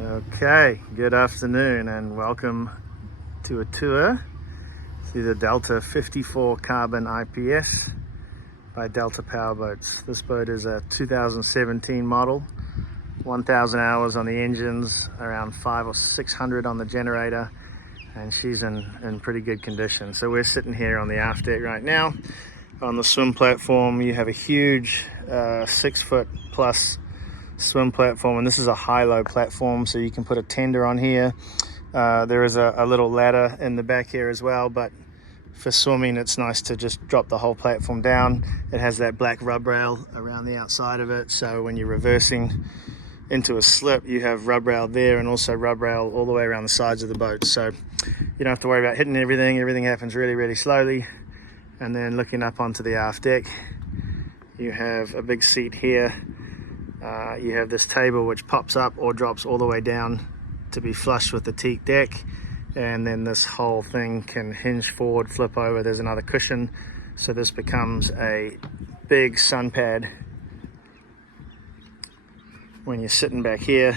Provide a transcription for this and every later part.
Okay, good afternoon and welcome to a tour through the Delta 54 Carbon IPS by Delta Powerboats. This boat is a 2017 model, 1,000 hours on the engines, around 500 or 600 on the generator, and she's in pretty good condition. So we're sitting here on the aft deck right now. On the swim platform, you have a huge 6-foot plus swim platform, and this is a high-low platform, so you can put a tender on here. There is a little ladder in the back here as well, but for swimming it's nice to just drop the whole platform down. It has that black rub rail around the outside of it, so when you're reversing into a slip you have rub rail there and also rub rail all the way around the sides of the boat, so you don't have to worry about hitting everything happens really slowly. And then looking up onto the aft deck, you have a big seat here. You have this table which pops up or drops all the way down to be flush with the teak deck, and then this whole thing can hinge forward, flip over. There's another cushion, so this becomes a big sun pad when you're sitting back here.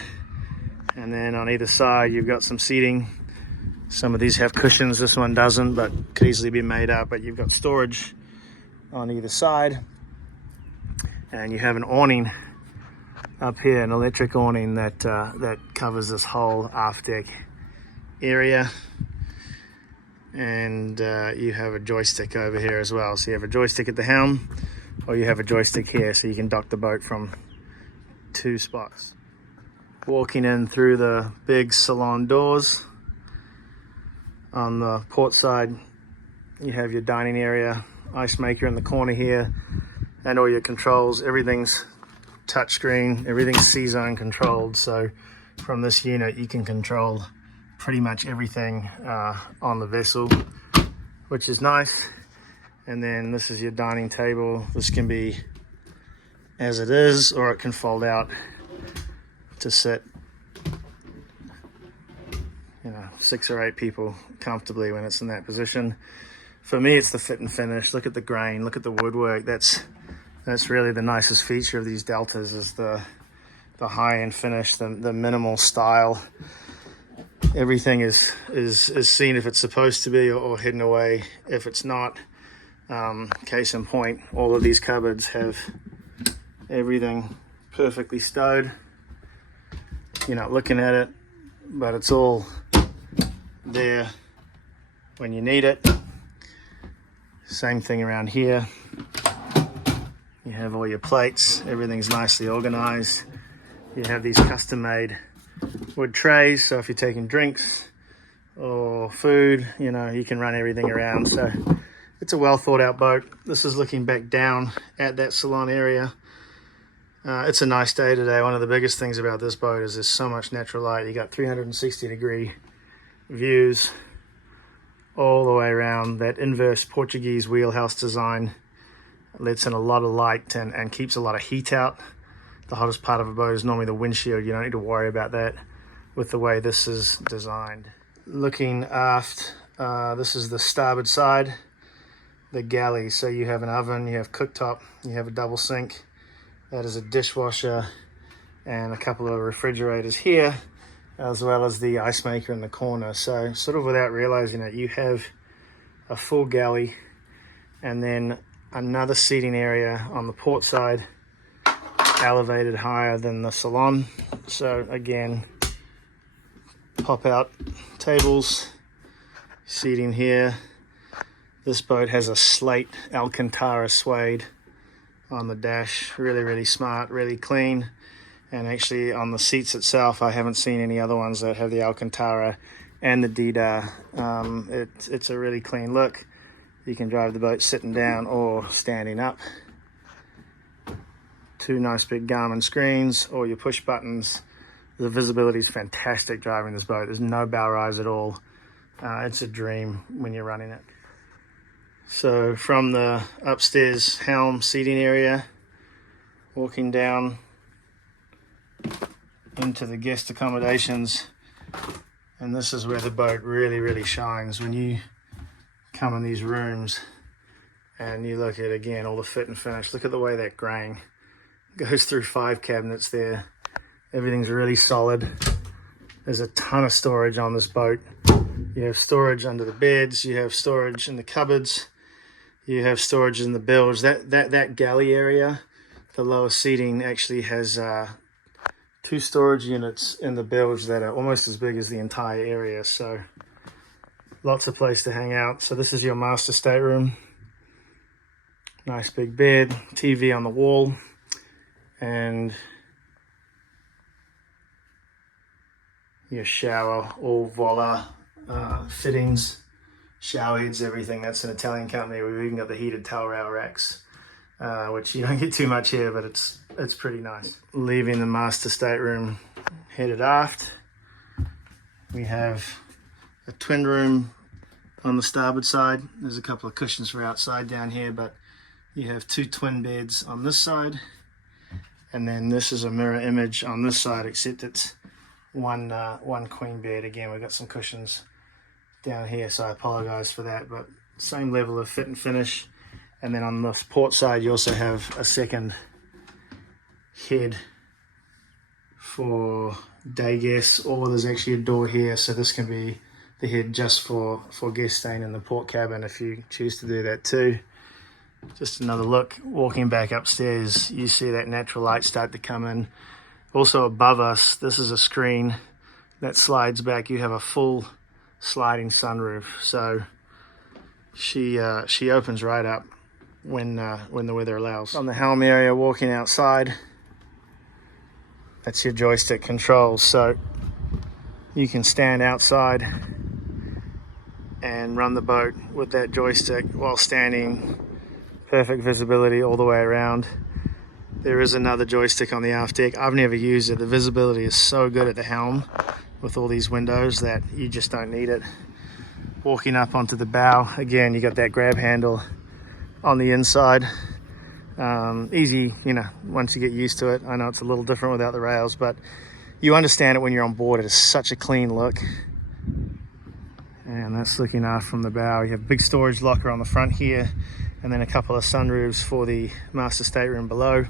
And then on either side you've got some seating. Some of these have cushions, this one doesn't, but could easily be made up. But you've got storage on either side, and you have an awning up here, an electric awning that covers this whole aft deck area. And you have a joystick over here as well. So you have a joystick at the helm, or you have a joystick here, so you can dock the boat from 2 spots. Walking in through the big salon doors, on the port side you have your dining area, ice maker in the corner here, and all your controls. Everything's touchscreen, everything's C-zone controlled, so from this unit you can control pretty much everything on the vessel, which is nice. And then this is your dining table. This can be as it is, or it can fold out to sit 6 or 8 people comfortably when it's in that position. For me, it's the fit and finish. Look at the grain, look at the woodwork. That's really the nicest feature of these Deltas, is the high-end finish, the minimal style. Everything is seen if it's supposed to be, or hidden away if it's not. Case in point, all of these cupboards have everything perfectly stowed. You're not looking at it, but it's all there when you need it. Same thing around here. You have all your plates, everything's nicely organized. You have these custom made wood trays, so if you're taking drinks or food, you can run everything around. So it's a well thought out boat. This is looking back down at that salon area. It's a nice day today. One of the biggest things about this boat is there's so much natural light. You got 360-degree views all the way around. That inverse Portuguese wheelhouse design lets in a lot of light and keeps a lot of heat out. The hottest part of a boat is normally the windshield. You don't need to worry about that with the way this is designed. Looking aft, this is the starboard side, the galley. So you have an oven, you have cooktop, you have a double sink. That is a dishwasher and a couple of refrigerators here, as well as the ice maker in the corner. So sort of without realizing it, you have a full galley and then another seating area on the port side, elevated higher than the salon. So again, pop out tables, seating here. This boat has a slate Alcantara suede on the dash. Really smart, really clean. And actually on the seats itself, I haven't seen any other ones that have the Alcantara and the Dida. It's a really clean look. You can drive the boat sitting down or standing up. 2 nice big Garmin screens, or your push buttons. The visibility is fantastic driving this boat. There's no bow rise at all. It's a dream when you're running it. So from the upstairs helm seating area, walking down into the guest accommodations, and this is where the boat really shines. When you come in these rooms and you look at, again, all the fit and finish. Look at the way that grain goes through 5 cabinets there. Everything's really solid. There's a ton of storage on this boat. You have storage under the beds, you have storage in the cupboards, you have storage in the bilge. That galley area, the lower seating, actually has 2 storage units in the bilge that are almost as big as the entire area. So lots of place to hang out. So this is your master stateroom. Nice big bed, TV on the wall, and your shower, all voila fittings, shower heads, everything. That's an Italian company. We've even got the heated towel rail racks, which you don't get too much here, but it's pretty nice. Leaving the master stateroom, headed aft. We have a twin room on the starboard side. There's a couple of cushions for outside down here, but you have 2 twin beds on this side, and then this is a mirror image on this side, except it's one queen bed. Again, we've got some cushions down here, so I apologize for that, but same level of fit and finish. And then on the port side, you also have a second head for day guests, or there's actually a door here, so this can be the head just for guests staying in the port cabin if you choose to do that too. Just another look, walking back upstairs, you see that natural light start to come in. Also above us, this is a screen that slides back. You have a full sliding sunroof, so she opens right up when the weather allows. On the helm area, walking outside, that's your joystick controls, so you can stand outside and run the boat with that joystick while standing. Perfect visibility all the way around. There is another joystick on the aft deck. I've never used it. The visibility is so good at the helm with all these windows that you just don't need it. Walking up onto the bow, again, you got that grab handle on the inside. Easy, once you get used to it. I know it's a little different without the rails, but you understand it when you're on board. It is such a clean look. And that's looking aft from the bow. You have a big storage locker on the front here, and then a couple of sunroofs for the master stateroom below.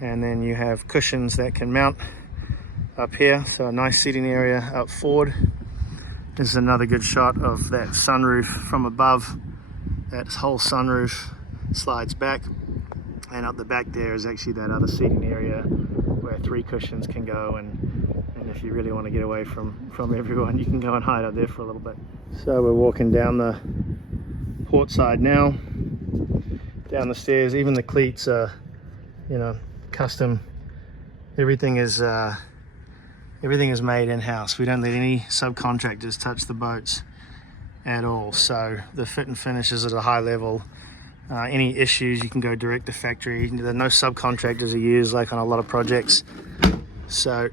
And then you have cushions that can mount up here, so a nice seating area up forward. This is another good shot of that sunroof from above. That whole sunroof slides back, and up the back there is actually that other seating area where 3 cushions can go, and if you really want to get away from everyone, you can go and hide up there for a little bit. So we're walking down the port side now, down the stairs. Even the cleats are, custom. Everything is made in-house. We don't let any subcontractors touch the boats at all, so the fit and finish is at a high level. Any issues, you can go direct to factory. There are no subcontractors are used like on a lot of projects, so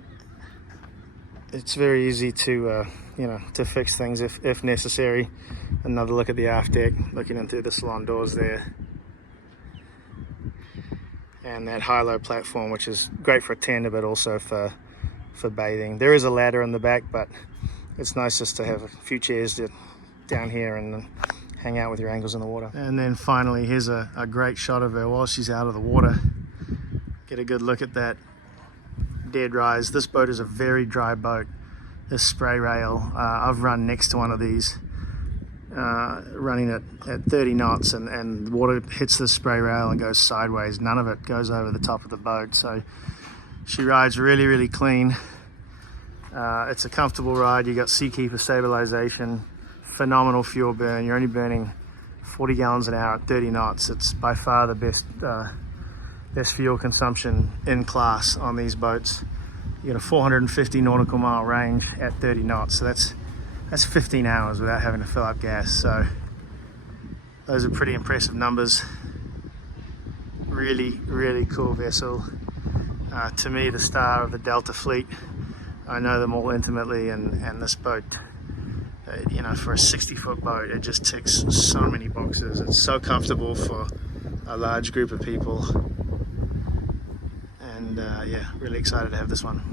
it's very easy to to fix things if necessary. Another look at the aft deck, looking in through the salon doors there, and that high-low platform, which is great for a tender but also for bathing. There is a ladder in the back, but it's nice just to have a few chairs down here and hang out with your ankles in the water. And then finally, here's a great shot of her while she's out of the water. Get a good look at that dead rise. This boat is a very dry boat. This spray rail, I've run next to one of these, running at 30 knots, and the water hits the spray rail and goes sideways. None of it goes over the top of the boat, so she rides really, really clean. It's a comfortable ride. You got Seakeeper stabilization, phenomenal fuel burn. You're only burning 40 gallons an hour at 30 knots. It's by far the best fuel consumption in class on these boats. You get a 450 nautical mile range at 30 knots, so that's 15 hours without having to fill up gas. So those are pretty impressive numbers. Really, really cool vessel. To me, the star of the Delta fleet. I know them all intimately, and this boat, for a 60-foot boat, it just ticks so many boxes. It's so comfortable for a large group of people, and yeah, really excited to have this one.